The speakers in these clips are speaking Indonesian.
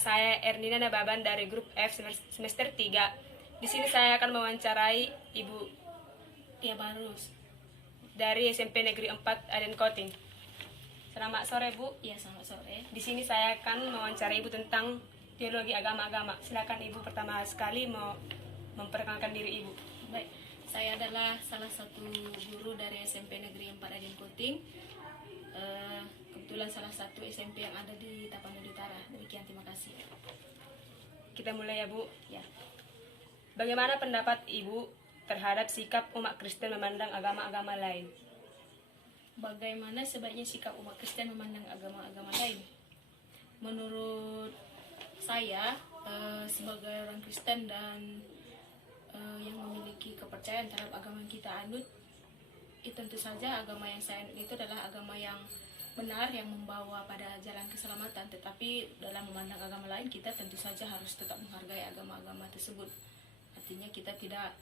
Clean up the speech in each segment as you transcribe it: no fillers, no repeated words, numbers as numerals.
saya Ernina Nababan dari grup F semester 3. Di sini saya akan mewawancarai Ibu Tia Barus. dari SMP Negeri 4 Aden Koting. Selamat sore, Bu. Ya, selamat sore. Di sini saya akan mewawancarai Ibu tentang teologi agama-agama. Silakan Ibu pertama sekali mau memperkenalkan diri Ibu. Baik, saya adalah salah satu guru dari SMP Negeri 4 Aden Koting. Kebetulan salah satu SMP yang ada di Tapanuli Utara. Demikian, terima kasih. Kita mulai ya, Bu. Ya, Bagaimana pendapat Ibu terhadap sikap umat Kristen memandang agama-agama lain? bagaimana sebaiknya sikap umat Kristen memandang agama-agama lain? Menurut saya, sebagai orang Kristen dan yang memiliki kepercayaan terhadap agama yang kita anut, tentu saja agama yang saya anut itu adalah agama yang benar, yang membawa pada jalan keselamatan. Tetapi dalam memandang agama lain, kita tentu saja harus tetap menghargai agama-agama tersebut. Artinya kita tidak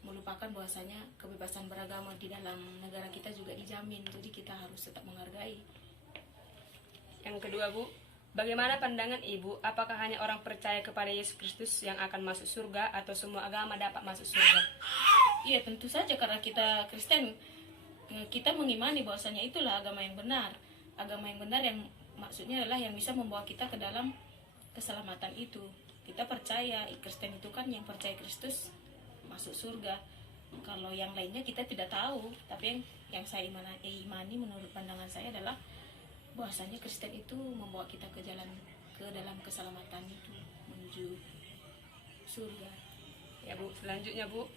melupakan bahwasanya kebebasan beragama di dalam negara kita juga dijamin. Jadi kita harus tetap menghargai. Yang kedua, Bu, bagaimana pandangan Ibu? Apakah hanya orang percaya kepada Yesus Kristus yang akan masuk surga atau semua agama dapat masuk surga? Iya, tentu saja karena kita Kristen, kita mengimani bahwasanya itulah agama yang benar. Agama yang benar yang maksudnya adalah yang bisa membawa kita ke dalam keselamatan itu. Kita percaya Kristen itu kan yang percaya Kristus masuk surga. Kalau yang lainnya kita tidak tahu, tapi yang saya imani menurut pandangan saya adalah bahwasanya Kristen itu membawa kita ke dalam keselamatan itu menuju surga. Ya, Bu, selanjutnya, Bu,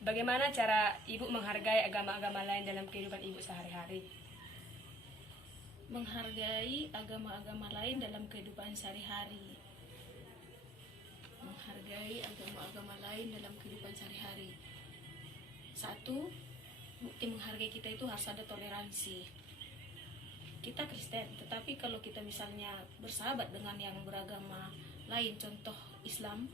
bagaimana cara Ibu menghargai agama-agama lain dalam kehidupan Ibu sehari-hari? Menghargai agama-agama lain dalam kehidupan sehari-hari. Menghargai agama-agama lain dalam kehidupan sehari-hari. Satu, bukti menghargai kita itu harus ada toleransi. Kita Kristen, tetapi kalau kita misalnya bersahabat dengan yang beragama lain, contoh Islam,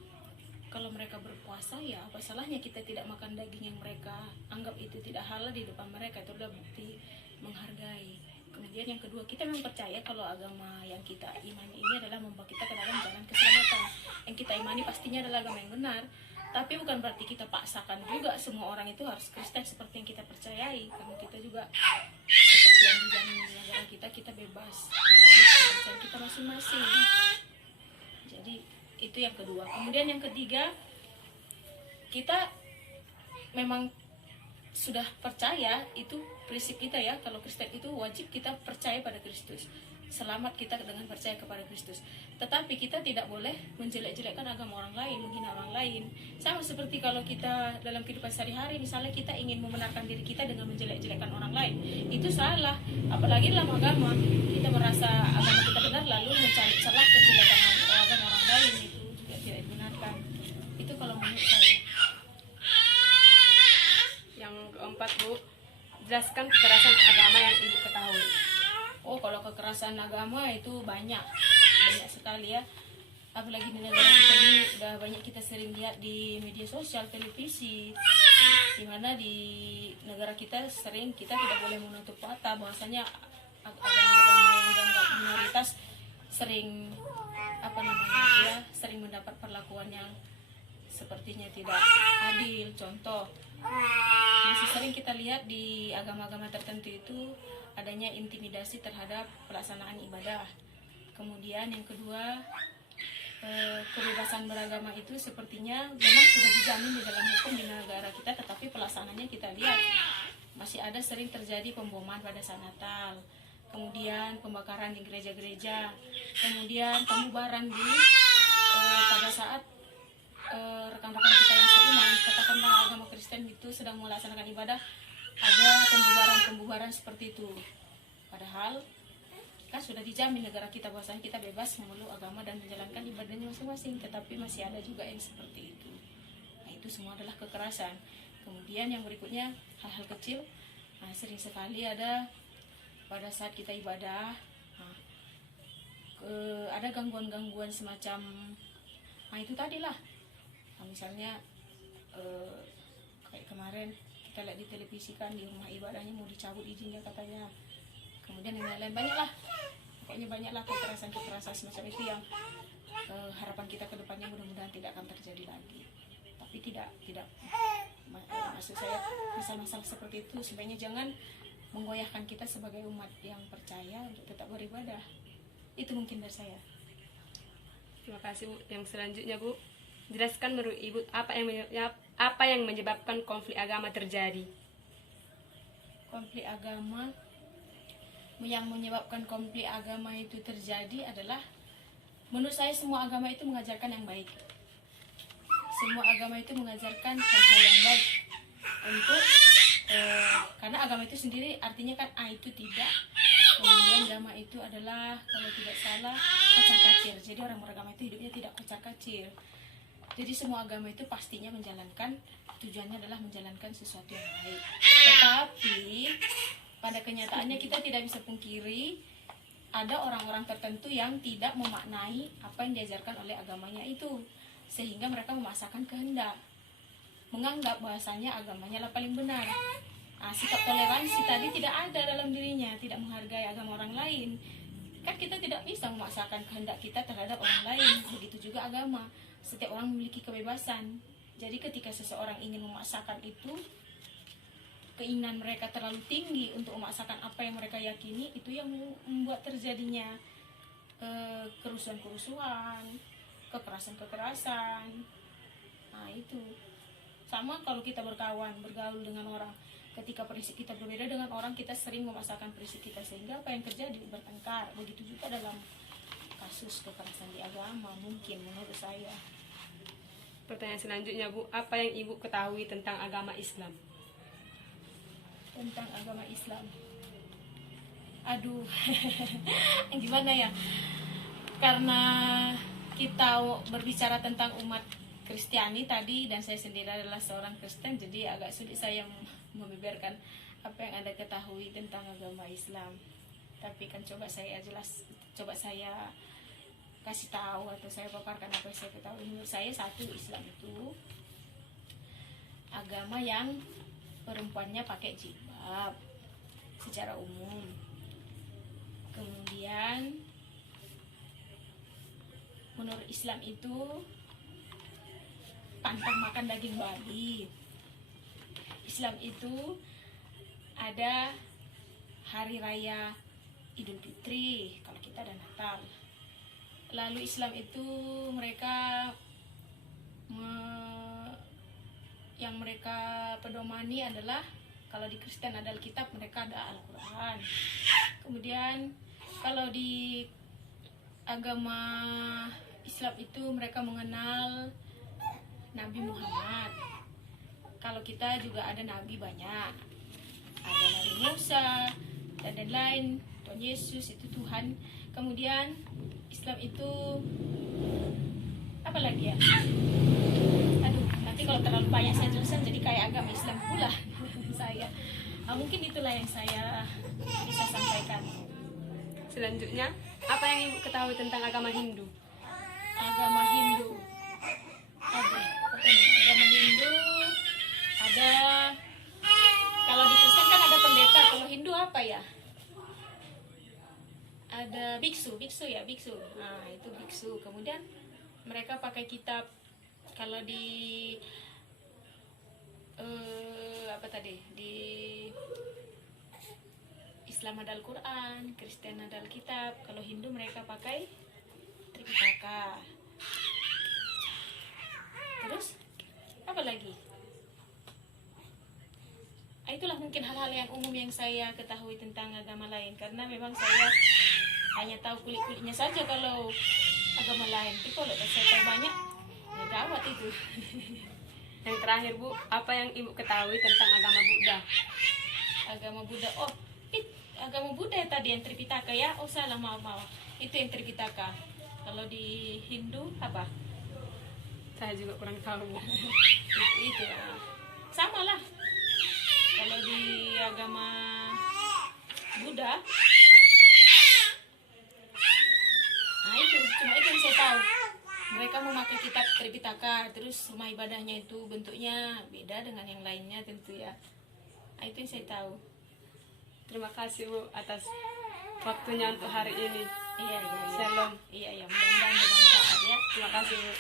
kalau mereka berpuasa, ya apa salahnya kita tidak makan daging yang mereka anggap itu tidak halal di depan mereka. Itu adalah bukti menghargai. Kemudian yang kedua, kita memang percaya kalau agama yang kita imani ini adalah membawa kita ke dalam jalan keselamatan. Yang kita imani pastinya adalah agama yang benar. Tapi bukan berarti kita paksakan juga semua orang itu harus Kristen seperti yang kita percayai. Karena kita juga seperti yang dijamin di negara kita bebas menurut kepercayaan kita masing-masing. Jadi itu yang kedua. Kemudian yang ketiga, kita memang sudah percaya, itu prinsip kita ya, kalau Kristen itu wajib kita percaya pada Kristus, selamat kita dengan percaya kepada Kristus. Tetapi kita tidak boleh menjelek-jelekkan agama orang lain, menghina orang lain. Sama seperti kalau kita dalam kehidupan sehari-hari, misalnya kita ingin membenarkan diri kita dengan menjelek-jelekkan orang lain, itu salah. Apalagi dalam agama, kita merasa agama kita benar lalu mencari celah kejelekan agama orang lain, itu juga tidak dibenarkan. Itu kalau menurut saya. Yang keempat, Bu, jelaskan kekerasan agama yang Ibu ketahui. Oh, kalau kekerasan agama itu banyak sekali ya. Apalagi di negara kita ini udah banyak kita sering lihat di media sosial, televisi, dimana di negara kita sering kita tidak boleh menutup mata bahwasanya agama-agama yang dianggap minoritas sering sering mendapat perlakuan yang sepertinya tidak adil. Contoh, masih sering kita lihat di agama-agama tertentu itu adanya intimidasi terhadap pelaksanaan ibadah. Kemudian yang kedua, kebebasan beragama itu sepertinya memang sudah dijamin di dalam hukum di negara kita, tetapi pelaksanaannya kita lihat masih ada sering terjadi pemboman pada saat Natal, kemudian pembakaran di gereja-gereja, kemudian pembubaran pada saat rekan-rekan kita yang seiman, katakanlah agama Kristen itu sedang melaksanakan ibadah, ada pembubaran seperti itu. Padahal kan sudah dijamin negara kita bahwasanya kita bebas memeluk agama dan menjalankan ibadahnya masing-masing, tetapi masih ada juga yang seperti itu. Nah, itu semua adalah kekerasan. Kemudian yang berikutnya, hal-hal kecil, sering sekali ada pada saat kita ibadah, ada gangguan-gangguan semacam, itu tadilah. Misalnya kayak kemarin kita lihat di televisi kan, di rumah ibadahnya mau dicabut izinnya katanya, kemudian yang lain-lain banyak lah pokoknya banyaklah kekerasan semacam itu yang harapan kita ke depannya mudah-mudahan tidak akan terjadi lagi. Tapi maksud saya masalah-masalah seperti itu sebenarnya jangan menggoyahkan kita sebagai umat yang percaya untuk tetap beribadah. Itu mungkin dari saya. Terima kasih Bu. Yang selanjutnya Bu, jelaskan menurut Ibu apa yang menyebabkan konflik agama terjadi. Konflik agama, yang menyebabkan konflik agama itu terjadi adalah, menurut saya semua agama itu mengajarkan yang baik. Semua agama itu mengajarkan hal-hal yang baik untuk karena agama itu sendiri artinya kan itu tidak, kemudian agama itu adalah kalau tidak salah kocar-kacir. Jadi orang beragama itu hidupnya tidak kocar-kacir. Jadi semua agama itu pastinya menjalankan, tujuannya adalah menjalankan sesuatu yang baik. Tetapi pada kenyataannya kita tidak bisa pungkiri ada orang-orang tertentu yang tidak memaknai apa yang diajarkan oleh agamanya itu, sehingga mereka memaksakan kehendak, menganggap bahasanya agamanya lah paling benar. Sikap toleransi tadi tidak ada dalam dirinya, tidak menghargai agama orang lain. Kan kita tidak bisa memaksakan kehendak kita terhadap orang lain, begitu juga agama. Setiap orang memiliki kebebasan. Jadi ketika seseorang ingin memaksakan itu, keinginan mereka terlalu tinggi untuk memaksakan apa yang mereka yakini, itu yang membuat terjadinya kerusuhan-kerusuhan, kekerasan-kekerasan. Itu sama kalau kita bergaul dengan orang, ketika prinsip kita berbeda dengan orang, kita sering memaksakan prinsip kita, sehingga apa yang terjadi? Bertengkar. Begitu juga dalam kasus kekerasan di agama, mungkin menurut saya. Pertanyaan selanjutnya Bu, apa yang Ibu ketahui tentang agama Islam? Tentang agama Islam, aduh gimana ya, karena kita berbicara tentang umat Kristiani tadi dan saya sendiri adalah seorang Kristen, jadi agak sulit saya membeberkan apa yang Anda ketahui tentang agama Islam. Tapi kan coba saya kasih tahu atau saya paparkan apa yang saya ketahui. Menurut saya, satu, Islam itu agama yang perempuannya pakai jilbab secara umum. Kemudian menurut Islam itu pantang makan daging babi. Islam itu ada hari raya Idul Fitri, kalau kita ada Natal. Lalu Islam itu yang mereka pedomani adalah, kalau di Kristen ada Alkitab, mereka ada Al-Quran. Kemudian kalau di agama Islam itu mereka mengenal Nabi Muhammad. Kalau kita juga ada Nabi banyak, ada Nabi Musa dan lain-lain, Tuhan Yesus itu Tuhan. Kemudian Islam itu apa lagi ya? Aduh, nanti kalau terlalu banyak saya jelaskan jadi kayak agama Islam pula saya. Mungkin itulah yang saya bisa sampaikan. Selanjutnya, apa yang Ibu ketahui tentang agama Hindu? Agama Hindu, agama Hindu ada, kalau di Kristen kan ada pendeta, kalau Hindu apa ya? Ada biksu ya, biksu. Nah, itu biksu. Kemudian mereka pakai kitab. Kalau di di Islam ada Al-Quran, Kristen ada Alkitab. Kalau Hindu mereka pakai Tripitaka. Terus apa lagi? Itulah mungkin hal-hal yang umum yang saya ketahui tentang agama lain, karena memang saya hanya tahu kulit-kulitnya saja kalau agama lain. Tapi kalau saya tahu banyak, ya gawat itu. Yang terakhir Bu, apa yang Ibu ketahui tentang agama Buddha? Agama Buddha, agama Buddha yang tadi yang Tripitaka ya? Salah, maaf. Itu yang Tripitaka. Kalau di Hindu apa? Saya juga kurang tahu Bu. itu sama lah. Kalau di agama Buddha, itu cuma itu yang saya tahu. Mereka memakai kitab Tripitaka, terus rumah ibadahnya itu bentuknya beda dengan yang lainnya tentu ya. Itu yang saya tahu. Terima kasih Bu atas waktunya untuk hari ini. Iya, iya, iya. Shalom. Iya, ya, mudah-mudahan bermanfaat ya. Terima kasih Bu.